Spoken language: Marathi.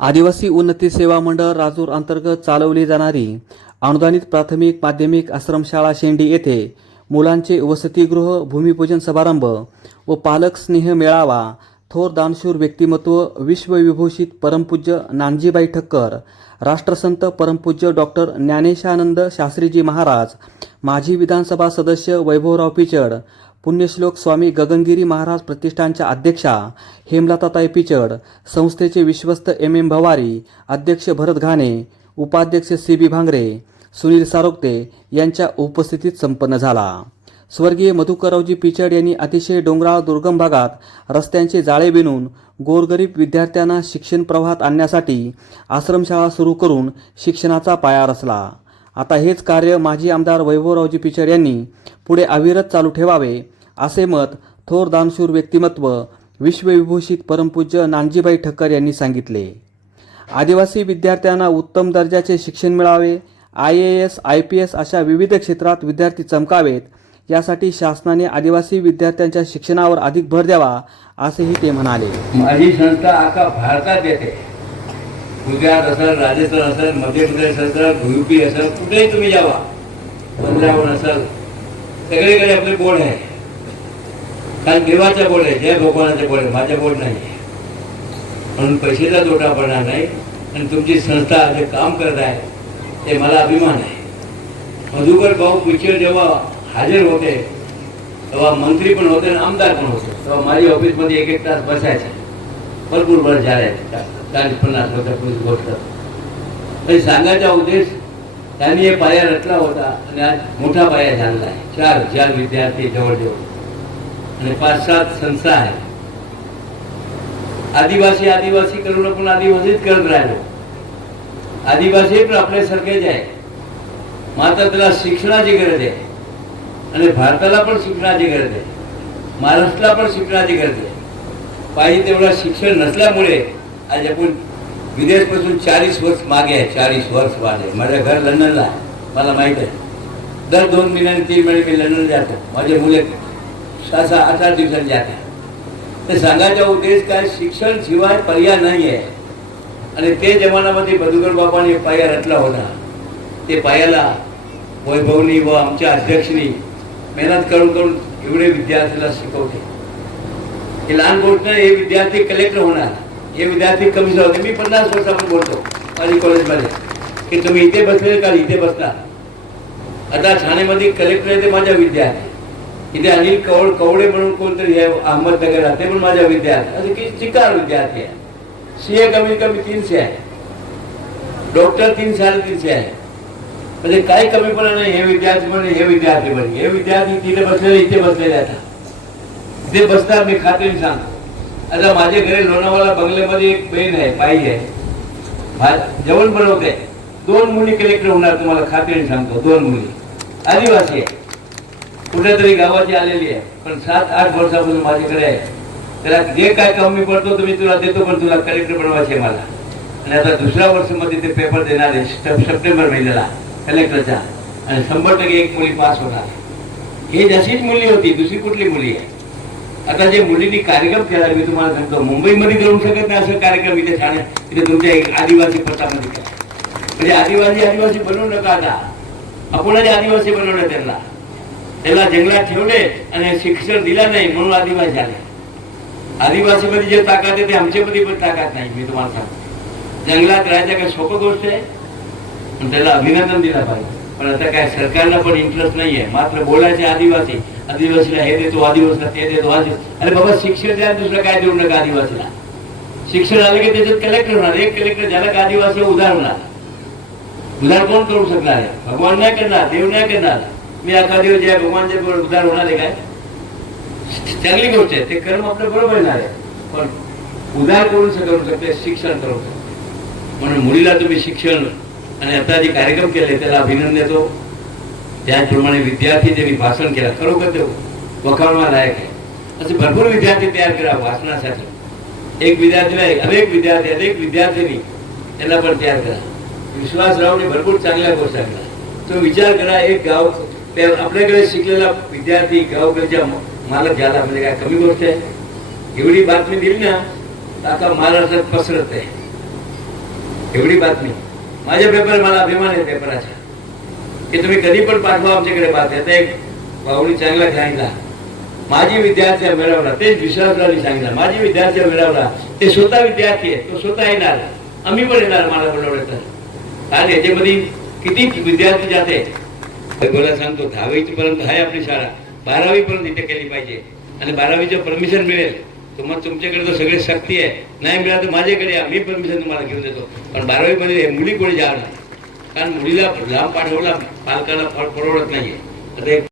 आदिवासी उन्नती सेवा मंडळ राजूर अंतर्गत चालवली जाणारी अनुदानित प्राथमिक माध्यमिक आश्रमशाळा शेंडी येथे मुलांचे वसतिगृह भूमिपूजन समारंभ व पालक स्नेह मेळावा थोर दानशूर व्यक्तिमत्व विश्वविभूषित परमपूज्य नानजीबाई ठक्कर राष्ट्रसंत परमपूज्य डॉक्टर ज्ञानेशानंद शास्त्रीजी महाराज माजी विधानसभा सदस्य वैभवराव पिचड पुण्यश्लोक स्वामी गगनगिरी महाराज प्रतिष्ठानच्या अध्यक्षा हेमलताताई पिचड संस्थेचे विश्वस्त एम भवारी अध्यक्ष भरत घाणे उपाध्यक्ष CB भांगरे सुनील सारोगते यांच्या उपस्थितीत संपन्न झाला। स्वर्गीय मधुकररावजी पिचड यांनी अतिशय डोंगराळ दुर्गम भागात रस्त्यांचे जाळे विणून गोरगरीब विद्यार्थ्यांना शिक्षण प्रवाहात आणण्यासाठी आश्रमशाळा सुरू करून शिक्षणाचा पाया रचला। आता हेच कार्य माजी आमदार वैभवरावजी पिचड यांनी पुढे अविरत चालू ठेवावे असे मत थोर दानशूर व्यक्तिमत्व विश्वविभूषित परमपूज्य नानजीबाई ठक्कर यांनी सांगितले। आदिवासी विद्यार्थ्यांना उत्तम दर्जाचे शिक्षण मिळावे, IAS IPS अशा विविध क्षेत्रात विद्यार्थी चमकावेत यासाठी शासनाने आदिवासी विद्यार्थ्यांच्या शिक्षणावर अधिक भर द्यावा असेही ते म्हणाले। माझी संस्था आका भारतात येते, गुजरात असेल, राजस्थान असेल, मध्य प्रदेश असेल, UP असेल, कुठेही तुम्ही जावा, पंजाब असेल, सगळीकडे आपले बोर्ड आहे। कारण देवाचा बोर्ड आहे, जय भगवानाचा बोर्ड आहे, माझा बोर्ड नाही आहे। म्हणून पैशाचा तोटा पडणार नाही आणि तुमची संस्था जे काम करत आहे ते मला अभिमान आहे। मधुकर भाऊ पिचड जेव्हा हजर होते तेव्हा मंत्री पण होते आणि आमदार पण होते, तेव्हा माझ्या ऑफिसमध्ये एक तास बसायचे, भरपूर बरं झाले 40-50 वर्षापूर्वी गोष्ट। सांगायचा उद्देश त्यांनी हे पाया रचला होता आणि आज मोठा पाया झालेला आहे। 4 विद्यार्थी जवळजवळ आणि 5-7 संस्था आहेत। आदिवासी करून आपण आदिवासीच करत राहिलो, आदिवासी पण आपल्यासारखेच आहे, मात्र त्याला शिक्षणाची गरज आहे आणि भारताला पण शिक्षणाची गरज आहे, महाराष्ट्राला पण शिक्षणाची गरज आहे। पाहिजे तेवढा शिक्षण नसल्यामुळे आज आपण विदेशपासून 40 वर्ष मागे आहे, 40 वर्ष मागे। माझं घर लंडनला आहे, मला माहीत आहे। दर 2 महिन्याने 3 महिने मी लंडनला जातो, माझे मुले 6-8 दिवसांनी जाते। ते सांगायचा उद्देश काय, शिक्षण शिवाय पर्याय नाही आहे आणि ते जमान्यामध्ये मधुकर बाबांनी पाया रचला होता। ते पायाला वैभवनी व आमच्या अध्यक्षनी मेहनत करून एवढे विद्यार्थ्याला शिकवते। हे लहान गोष्ट नाही, हे विद्यार्थी कलेक्टर होणार, हे विद्यार्थी कमिशनर होते। मी 50 वर्षापासून बोलतो माझ्या कॉलेजमध्ये की तुम्ही इथे बसले का इथे बसणार। आता ठाण्यामध्ये कलेक्टर आहे ते माझ्या विद्यार्थी, इथे अनिल कवडे म्हणून कोणतरी आहे अहमदनगर राहते पण माझ्या विद्यार्थी, असे की चिकार विद्यार्थी आहे। CA कमीत कमी 300 आहे, डॉक्टर 300-350 आहे, म्हणजे काही कमीपणा नाही। हे विद्यार्थी म्हणे, हे विद्यार्थी म्हणे, हे विद्यार्थी तिथे बसलेले इथे बसलेले आता इथे बसतात, मी खात्रीने सांगतो। आता माझ्या घरी लोणावळा बंगल्यामध्ये एक बहीण आहे, बाई आहे, जेवण बनवते, 2 मुली कलेक्टर होणार, तुम्हाला खात्रीने सांगतो। 2 मुली आदिवासी आहे, कुठेतरी गावाची आलेली आहे, पण 7-8 वर्षापासून माझ्याकडे आहे। त्याला जे काय कमी पडतो तुम्ही तुला देतो, पण तुला कलेक्टर बनवायचे मला। आणि आता 2ऱ्या वर्षामध्ये ते पेपर देणार आहे सप्टेंबर महिन्याला कलेक्टरचा, आणि 100% एक मुली पास होणार। हे जशीच मुली होती, दुसरी कुठली मुली आहे। आता जे मुलींनी कार्यक्रम केला, मी तुम्हाला सांगतो, मुंबईमध्ये करू शकत नाही असं कार्यक्रम इथे ठाण्यात, इथे तुमच्या आदिवासी पथामध्ये केला। म्हणजे आदिवासी बनवू नका, आता आपणच आदिवासी बनवलं त्याला जंगलात ठेवले आणि शिक्षण दिला नाही म्हणून आदिवासी झाले। आदिवासीमध्ये जे ताकद आहे ते आमच्यामध्ये पण ताकद नाही। मी तुम्हाला सांगतो, जंगलात राहायचं काय सोपं गोष्ट आहे, पण त्याला अभिनंदन दिला पाहिजे। पण आता काय सरकारला पण इंटरेस्ट नाही आहे, मात्र बोलायचे आदिवासीला हे देतो, आदिवासीला ते देतो। अरे बाबा शिक्षण द्या, दुसरं काय देऊ नका आदिवासीला। शिक्षण आलं की त्याच्यात कलेक्टर होणार, एक कलेक्टर झाला का आदिवासी उधार होणार। उधार कोण करू शकणार आहे, भगवान नाही करणार, देव नाही करणार। मी एका दिवस या भगवानचे उद्धार होणार आहे काय, चांगली गोष्ट आहे, ते कर्म आपलं बरोबर येणार आहे, पण उद्धार करू शकते शिक्षण करू शकतो। म्हणून मुलीला तुम्ही शिक्षण आणि आता जे कार्यक्रम केले त्याला अभिनंदन देतो। त्याचप्रमाणे विद्यार्थी जे मी भाषण केलं खरोखर ते वखाणवा लायक आहे। असे भरपूर विद्यार्थी तयार करा भाषणासाठी, एक विद्यार्थी नाही, अनेक विद्यार्थ्यांनी त्यांना पण तयार करा। विश्वासरावने भरपूर चांगल्या गोष्टी सांगितल्या। तो विचार करा, एक गाव आपल्याकडे शिकलेला विद्यार्थी गावकडच्या मालक झाला म्हणजे काय कमी गोष्ट आहे। एवढी बातमी दिली ना आता महाराष्ट्रात पसरत आहे। एवढी बातमी. माझ्या पेपर, मला अभिमान आहे पेपराचा की तुम्ही कधी पण पाठवा आमच्याकडे बातमी. आता एक भाऊनी चांगला सांगितला, माझी विद्यार्थी मिळवला, तेच विश्वासरावनी सांगितलं, माझी विद्यार्थी मिळवला. ते स्वतः विद्यार्थी आहे, तो स्वतः येणार, आम्ही पण येणार मला बोलवलं तर. कारण याच्यामध्ये किती विद्यार्थी जाते. बोला सांगतो 10वी पर्यंत आहे आपली शाळा, 12वी पर्यंत इथे केली पाहिजे. आणि 12वीचं परमिशन मिळेल तर मग तुमच्याकडे तर सगळे सक्ती आहे. नाही मिळालं तर माझ्याकडे या, मी परमिशन तुम्हाला घेऊन देतो. पण 12वी मध्ये मुली कोणी जाणार नाही, कारण मुलीला लांब पाठवला पालकाला परवडत नाहीये. आता एक